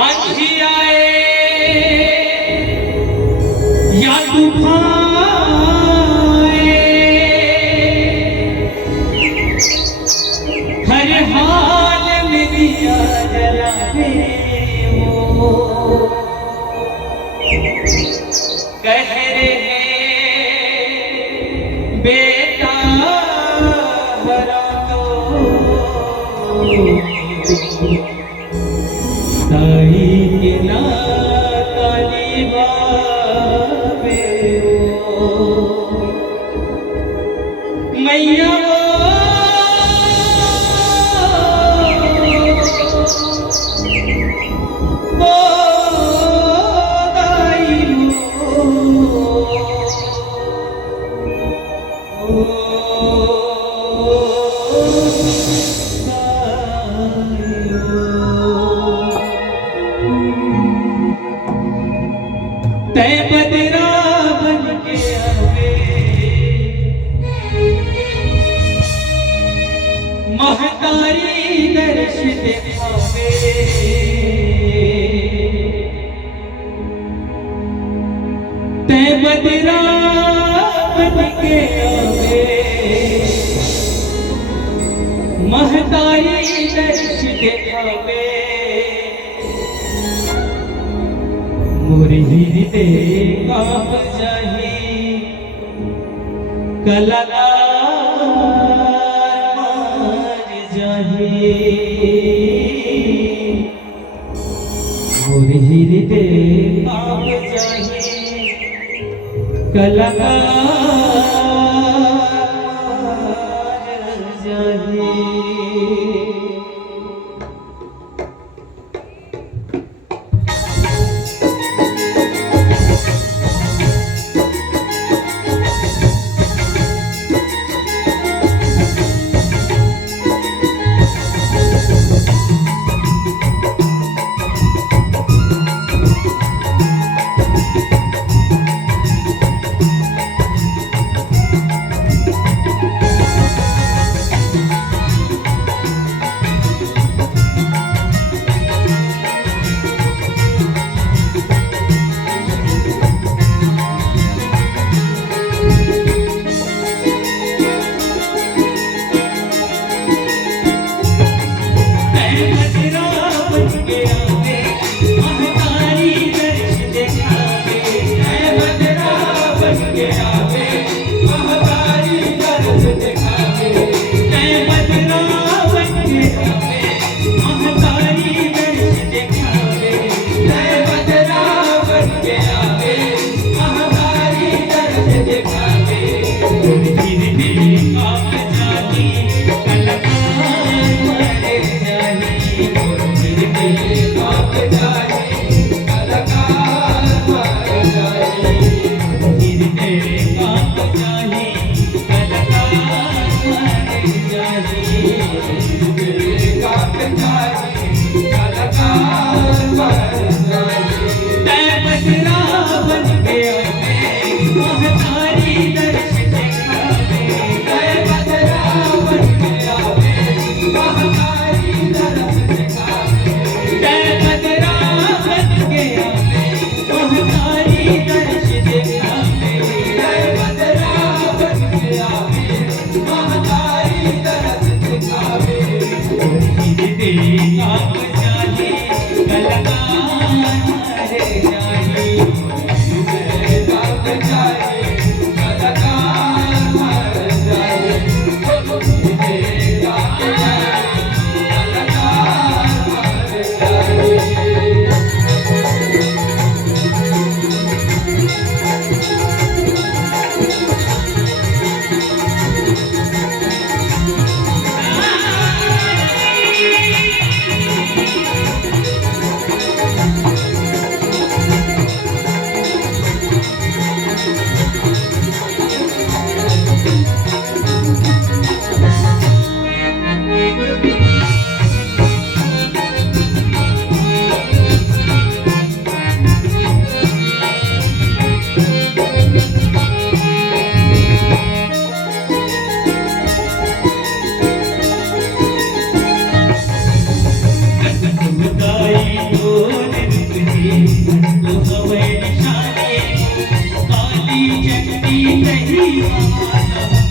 आंधी आए या तूफान हर हाल में दिया जलावे वो कह रहे बेटा बरा तो ताई के ना काली बाबे वो मैया तै बदरा बन के आवे महतारी दर्श दिखावे तै बदरा बन के आवे महतारी दर्श दिखावे मोर हृदय कांप जाहि कलाकार मार जाहि मोर हृदय कांप जाहि कलाकार मार जाहि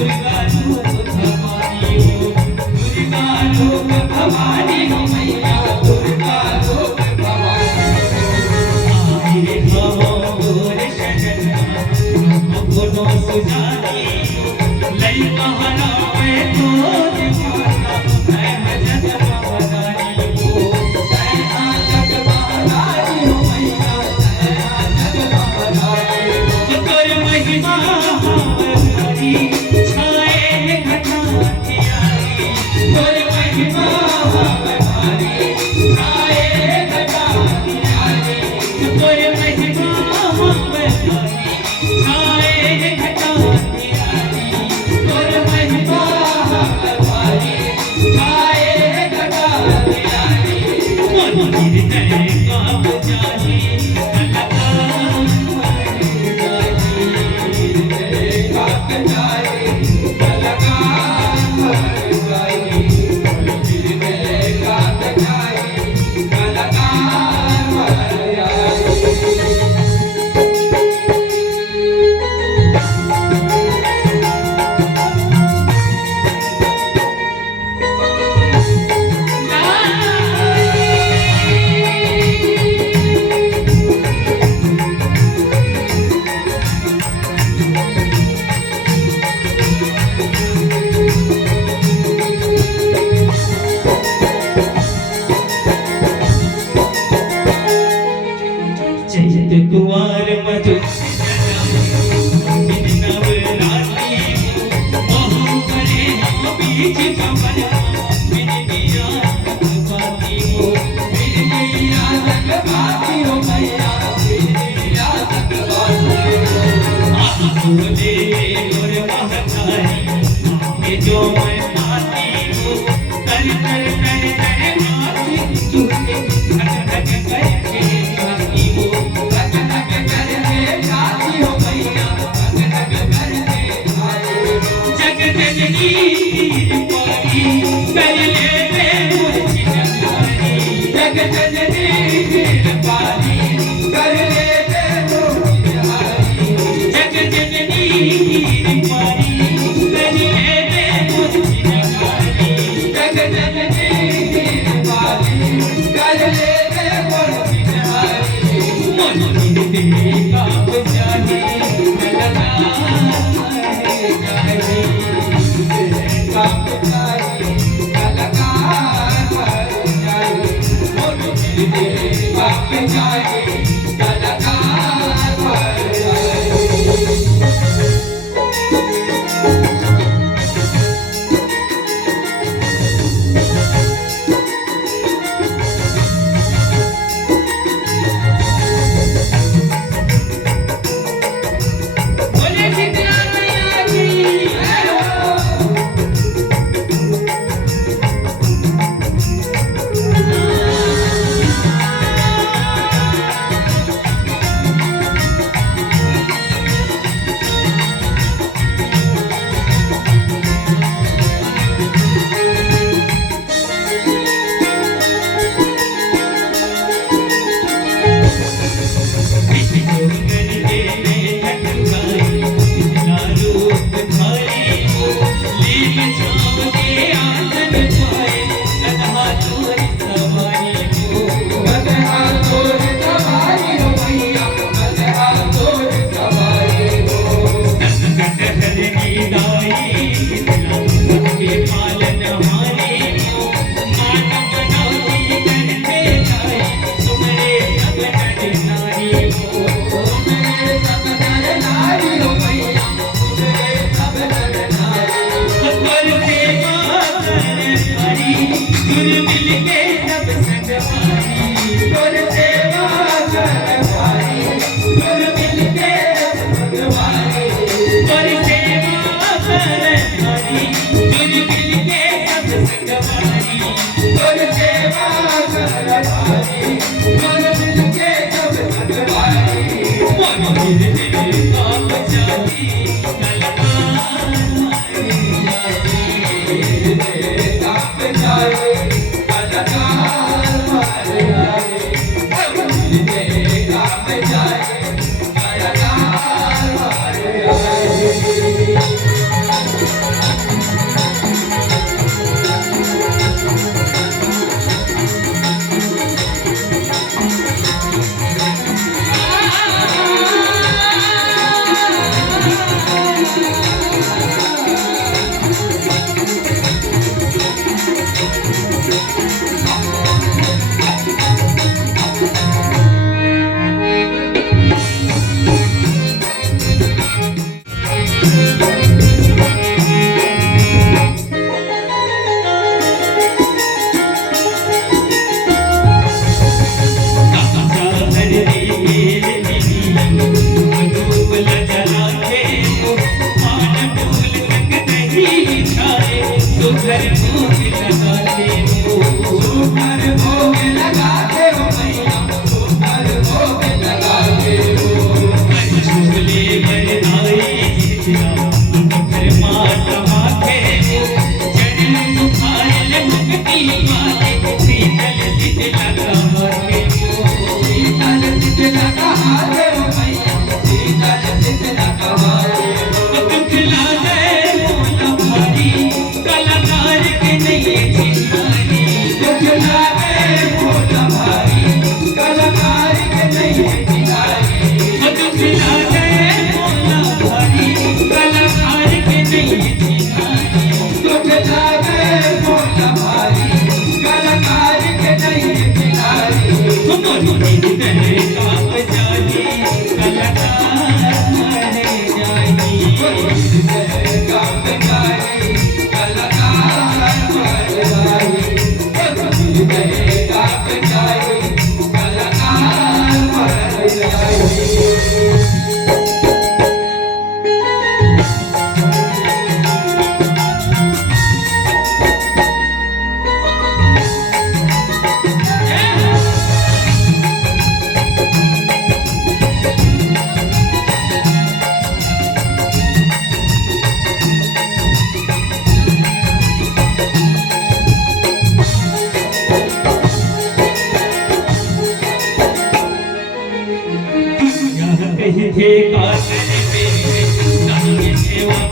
दुर्गा रूप भवानी हो, दुर्गा रूप भवानी हो मैया, दुर्गा रूप भवानी हो। आए हो गोर शरण अपनो सुजानी, लई कहरावे तो माता मैं भजन भवानी हो, मैं आजग महारानी हो मैया, मैं आजग महारानी हो। तोर महिमा हमारी छाए घटा तियारी, तोर महिमा हमारी छाए घटा तियारी, तोर महिमा हमारी छाए घटा तियारी, तोर महिमा हमारी छाए घटा तियारी। मन हृदय काप जाहि चैत कुंवर मधु नवरात्रि महु करे बीच कमल बिन दिया जगपाती हो, बिन दिया जगपाती हो मैया, बिन दिया जगपाती हो। आप बोले और महतारी आगे जो मैं पाती हो, कर कर कर कर माती झूठे धक धक करके गाती हो, धक धक करके गाती हो मैया, धक धक करके गाती हो। जग जननी पारी कर ले मैं मुझी नगारी, जग जननी पारी कर ले मैं मुझी नगारी, जग जननी पारी कर ले मैं मुझी नगारी, जग जननी पारी कर ले मैं मुझी नगारी। मन हृदय काप जाहि काप जाहि कलकार जाहि, मन हृदय काप जाहि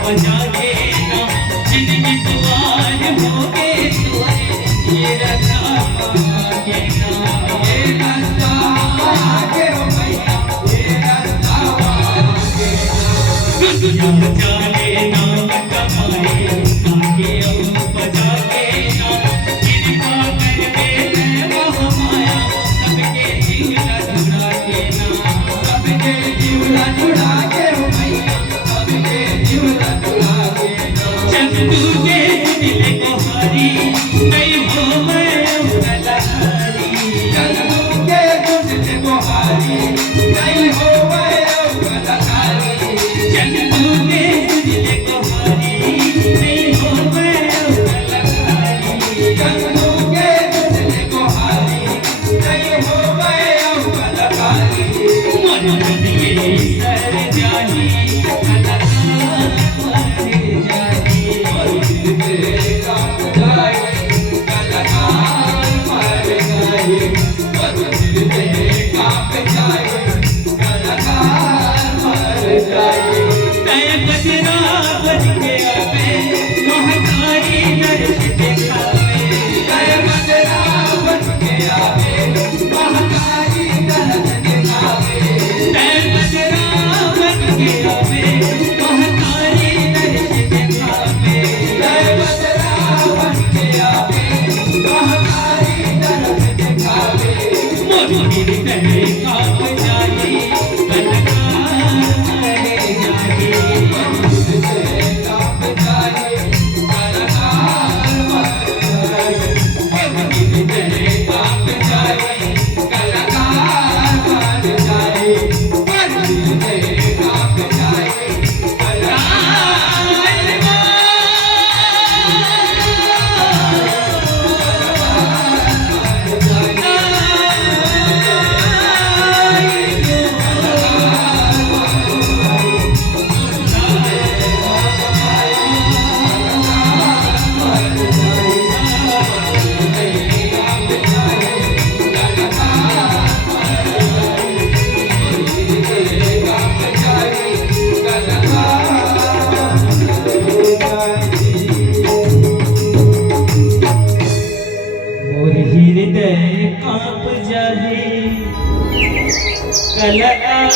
बजागे ना जिंदगी तुम्हार होगे तोरे ये रास्ता आगे ना ये रास्ता आगे हो भैया ये रास्ता आगे दुनिया जाने नाम कमाए आगे अब बजागे ना कृपा कर दे वह माया सबके जीवना जुड़ा के ना सबके जीवना जुड़ा के हो भैया सबके जीवना जुड़ा के ना जब तुझे दिल को हारी नहीं हो मैं कलाकारी जब तुझे दिल को हारी नहीं हो मैं कलाकारी जब तुझे दिल को हारी नहीं हो मैं कलाकारी जब तुझे दिल को हारी नहीं हो मैं कलाकारी मन दिए सर जानी कलाकार मर जानी और दिल पे कांप जाए कलाकार मर जाए और दिल पे कांप जाए कलाकार मर जाए तय बजना बन के आवे महतारी दर्श दिखावे तय बजना बन के आवे महतारी दर्श दिखावे तय बजना बन के आवे महतारी दर्श दिखावे तय बजना बन के आवे महतारी दर्श दिखावे मोरी तहे कांप जाए कलाकार मर जाए कांप जाए कलाकार मर जाए मोरी तहे कांप जाए कलाकार मर जाए मोरी तहे कांप जाए मोर हृदय कांप जाए कलाकार